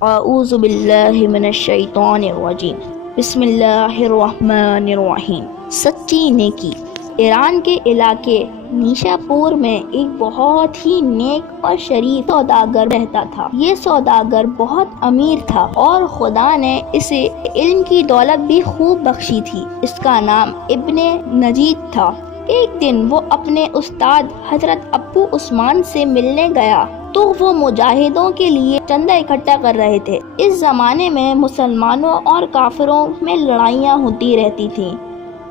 اعوذ باللہ من الشیطان الرجیم، بسم اللہ الرحمن الرحیم۔ سچی نیکی۔ ایران کے علاقے نیشا پور میں ایک بہت ہی نیک اور شریف سوداگر رہتا تھا۔ یہ سوداگر بہت امیر تھا اور خدا نے اسے علم کی دولت بھی خوب بخشی تھی۔ اس کا نام ابن نجید تھا۔ ایک دن وہ اپنے استاد حضرت ابو عثمان سے ملنے گیا تو وہ مجاہدوں کے لیے چندہ اکٹھا کر رہے تھے۔ اس زمانے میں مسلمانوں اور کافروں میں لڑائیاں ہوتی رہتی تھیں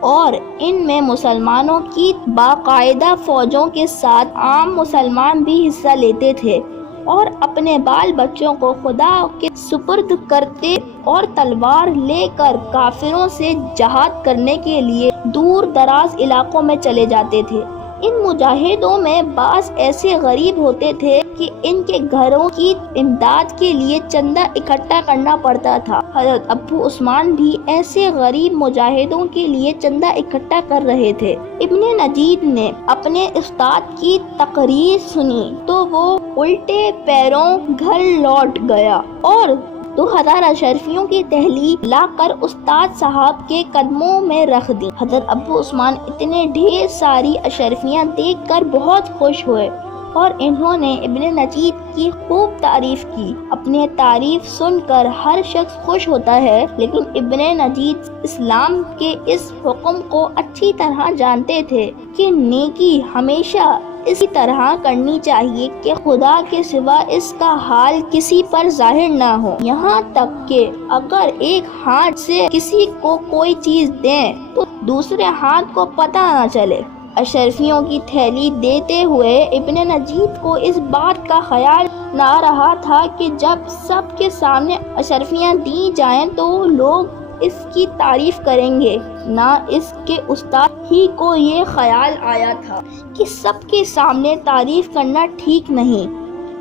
اور ان میں مسلمانوں کی باقاعدہ فوجوں کے ساتھ عام مسلمان بھی حصہ لیتے تھے اور اپنے بال بچوں کو خدا کے سپرد کرتے اور تلوار لے کر کافروں سے جہاد کرنے کے لیے دور دراز علاقوں میں چلے جاتے تھے۔ ان مجاہدوں میں بعض ایسے غریب ہوتے تھے کہ ان کے گھروں کی امداد کے لیے چندہ اکٹھا کرنا پڑتا تھا۔ حضرت ابو عثمان بھی ایسے غریب مجاہدوں کے لیے چندہ اکٹھا کر رہے تھے۔ ابن نجید نے اپنے استاد کی تقریر سنی تو وہ الٹے پیروں گھر لوٹ گیا اور 2000 اشرفیوں کی تحویل لا کر استاد صاحب کے قدموں میں رکھ دی۔ حضرت ابو عثمان اتنے ڈھیر ساری اشرفیاں دیکھ کر بہت خوش ہوئے اور انہوں نے ابن نجید کی خوب تعریف کی۔ اپنے تعریف سن کر ہر شخص خوش ہوتا ہے، لیکن ابن نجید اسلام کے اس حکم کو اچھی طرح جانتے تھے کہ نیکی ہمیشہ اسی طرح کرنی چاہیے کہ خدا کے سوا اس کا حال کسی پر ظاہر نہ ہو، یہاں تک کہ اگر ایک ہاتھ سے کسی کو کوئی چیز دیں تو دوسرے ہاتھ کو پتہ نہ چلے۔ اشرفیوں کی تھیلی دیتے ہوئے ابن نجید کو اس بات کا خیال نہ رہا تھا کہ جب سب کے سامنے اشرفیاں دی جائیں تو لوگ اس کی تعریف کریں گے۔ نہ اس کے استاد ہی کو یہ خیال آیا تھا کہ سب کے سامنے تعریف کرنا ٹھیک نہیں،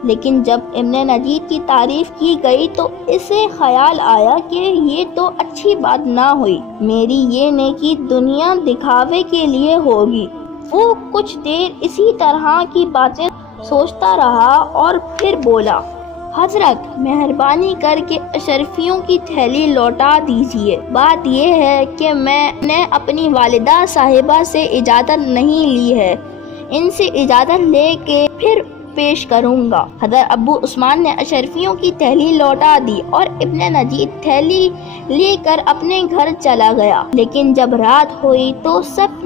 لیکن جب ابن نجید کی تعریف کی گئی تو اسے خیال آیا کہ یہ تو اچھی بات نہ ہوئی، میری یہ نیکی دنیا دکھاوے کے لیے ہوگی۔ وہ کچھ دیر اسی طرح کی باتیں سوچتا رہا اور پھر بولا، حضرت مہربانی کر کے اشرفیوں کی تھیلی لوٹا دیجیے۔ بات یہ ہے کہ میں نے اپنی والدہ صاحبہ سے اجازت نہیں لی ہے، ان سے اجازت لے کے پھر پیش کروں گا۔ حضرت ابو عثمان نے اشرفیوں کی تھیلی لوٹا دی اور ابن نجید تھیلی لے کر اپنے گھر چلا گیا، لیکن جب رات ہوئی تو سب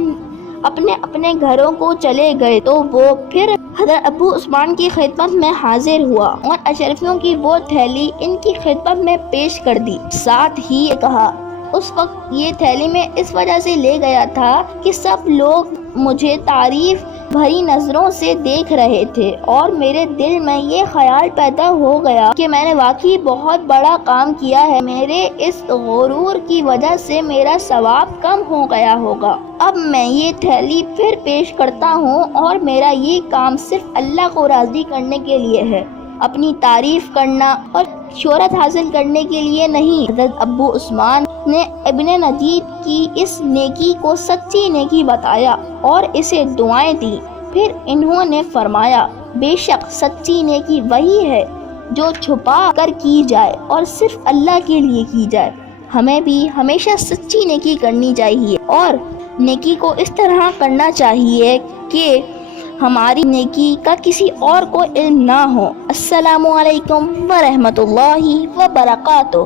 اپنے اپنے گھروں کو چلے گئے تو وہ پھر حضرت ابو عثمان کی خدمت میں حاضر ہوا اور اشرفیوں کی وہ تھیلی ان کی خدمت میں پیش کر دی۔ ساتھ ہی کہا، اس وقت یہ تھیلی میں اس وجہ سے لے گیا تھا کہ سب لوگ مجھے تعریف بھری نظروں سے دیکھ رہے تھے اور میرے دل میں یہ خیال پیدا ہو گیا کہ میں نے واقعی بہت بڑا کام کیا ہے، میرے اس غرور کی وجہ سے میرا ثواب کم ہو گیا ہوگا۔ اب میں یہ تھیلی پھر پیش کرتا ہوں اور میرا یہ کام صرف اللہ کو راضی کرنے کے لیے ہے، اپنی تعریف کرنا اور شہرت حاصل کرنے کے لیے نہیں۔ حضرت ابو عثمان نے ابن نجید کی اس نیکی کو سچی نیکی بتایا اور اسے دعائیں دی۔ پھر انہوں نے فرمایا، بے شک سچی نیکی وہی ہے جو چھپا کر کی جائے اور صرف اللہ کے لیے کی جائے۔ ہمیں بھی ہمیشہ سچی نیکی کرنی چاہیے اور نیکی کو اس طرح کرنا چاہیے کہ ہماری نیکی کا کسی اور کو علم نہ ہو۔ السلام علیکم ورحمۃ اللہ وبرکاتہ۔